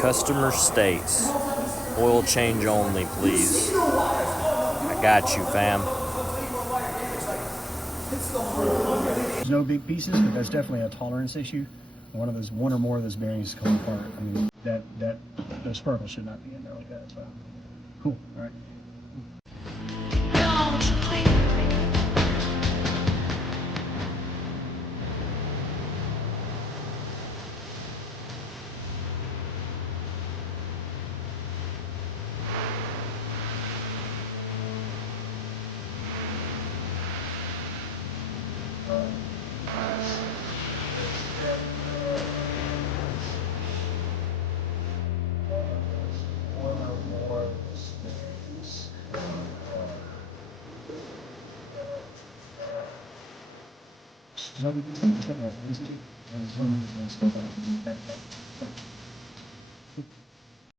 Customer states, oil change only, please. I got you, fam. There's no big pieces, but that's definitely a tolerance issue. One or more of those bearings come apart. I mean, those sparkles should not be in there like that. So, cool. All right.